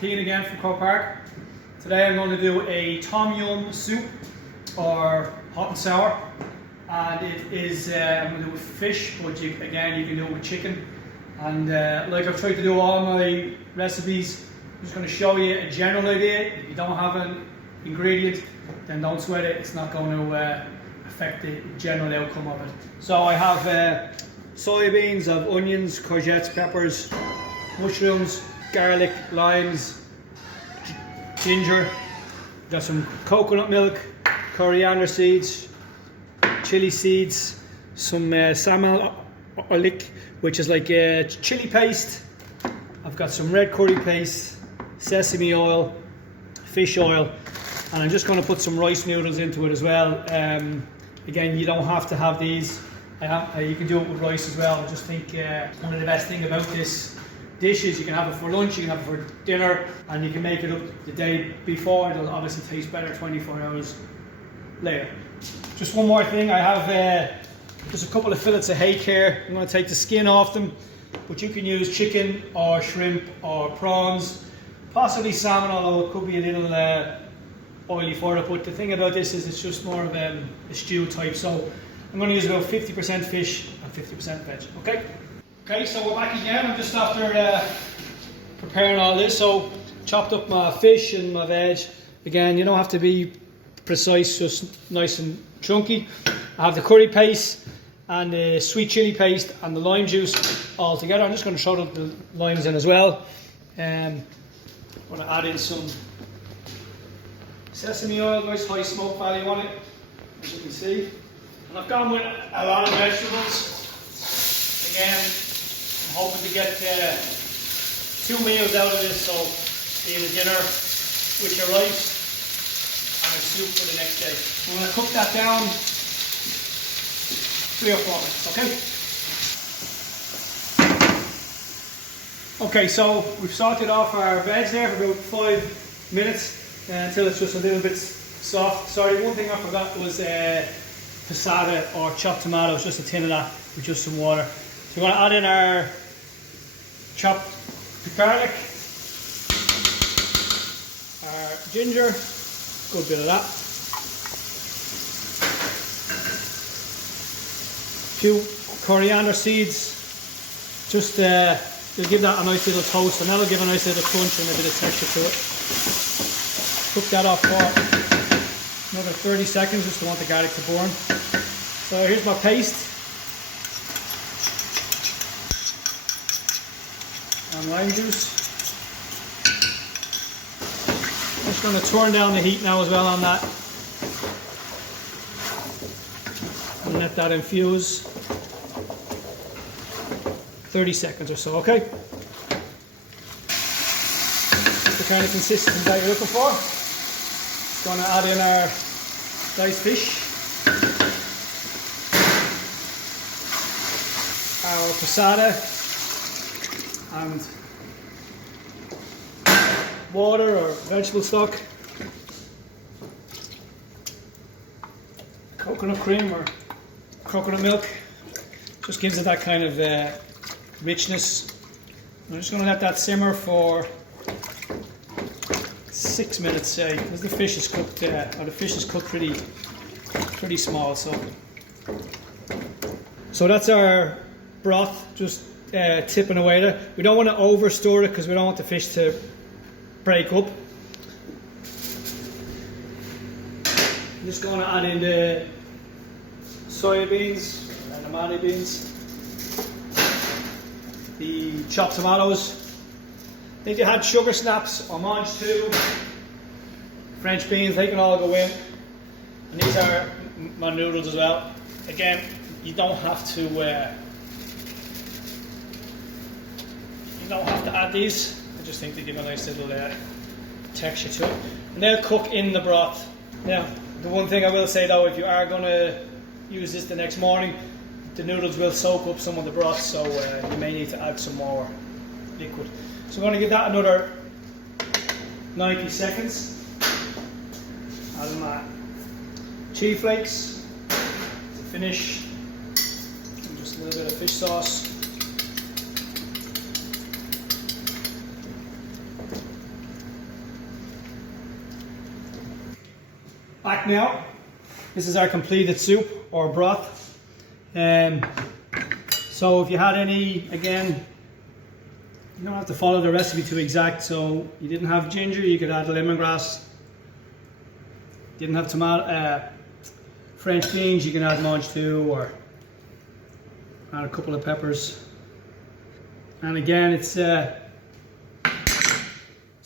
Cian again from Croke Park. Today I'm going to do a tom yum soup, or hot and sour, and it is I'm going to do it with fish, but again you can do it with chicken. And like I've tried to do all my recipes, I'm just going to show you a general idea. If you don't have an ingredient, then don't sweat it. It's not going to affect the general outcome of it. So I have soybeans, I have onions, courgettes, peppers, mushrooms, garlic, limes, ginger, got some coconut milk, coriander seeds, chili seeds, some salmon olic, which is like chili paste. I've got some red curry paste, sesame oil, fish oil, and I'm just going to put some rice noodles into it as well. Again, you don't have to have these. You can do it with rice as well. I just think one of the best things about this dish is you can have it for lunch, you can have it for dinner, and you can make it up the day before. It'll obviously taste better 24 hours later. Just one more thing, I have just a couple of fillets of hake here. I'm going to take the skin off them, but you can use chicken or shrimp or prawns, possibly salmon, although it could be a little oily for it. But the thing about this is it's just more of a stew type, so I'm going to use about 50% fish and 50% veg. Okay, so we're back again. I'm just after preparing all this. So chopped up my fish and my veg. Again, you don't have to be precise, just nice and chunky. I have the curry paste and the sweet chili paste and the lime juice all together. I'm just going to throw the limes in as well. I'm going to add in some sesame oil, nice high smoke value on it, as you can see. And I've gone with a lot of vegetables. Again, I'm hoping to get 2 meals out of this, so either dinner with your rice and a soup for the next day. I'm going to cook that down 3 or 4 minutes, okay? Okay, so we've sauteed off our veg there for about 5 minutes until it's just a little bit soft. Sorry, one thing I forgot was passata or chopped tomatoes, just a tin of that with just some water. So we're going to add in our chopped garlic, our ginger, good bit of that, a few coriander seeds, just you'll give that a nice little toast, and that'll give a nice little crunch and a bit of texture to it. Cook that off for another 30 seconds, just to want the garlic to burn. So here's my paste and lime juice. I'm just going to turn down the heat now as well on that and let that infuse 30 seconds or so, okay? That's the kind of consistency that you're looking for. Just going to add in our diced fish, our passata, and water or vegetable stock, coconut cream or coconut milk. Just gives it that kind of richness. I'm just going to let that simmer for 6 minutes, say, because the fish is cooked, or the fish is cooked pretty small. So that's our broth, just tipping away there. We don't want to over stir it because we don't want the fish to break up. I'm just going to add in the soybeans and the mani beans, the chopped tomatoes. If you had sugar snaps or mange too, French beans, they can all go in. And these are my noodles as well. Again, you don't have to add these. I just think they give a nice little texture to it. And they'll cook in the broth. Now, the one thing I will say though, if you are going to use this the next morning, the noodles will soak up some of the broth, so you may need to add some more liquid. So I'm going to give that another 90 seconds. Add my chili flakes to finish, and just a little bit of fish sauce. back now. This is our completed soup or broth. So if you had any, again, you don't have to follow the recipe too exact. So you didn't have ginger, you could add lemongrass. Didn't have tomato, French beans, you can add mange too, or add a couple of peppers. And again, it's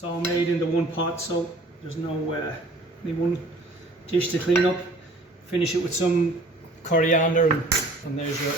all made into one pot, so there's no only one dish to clean up. Finish it with some coriander, and there's your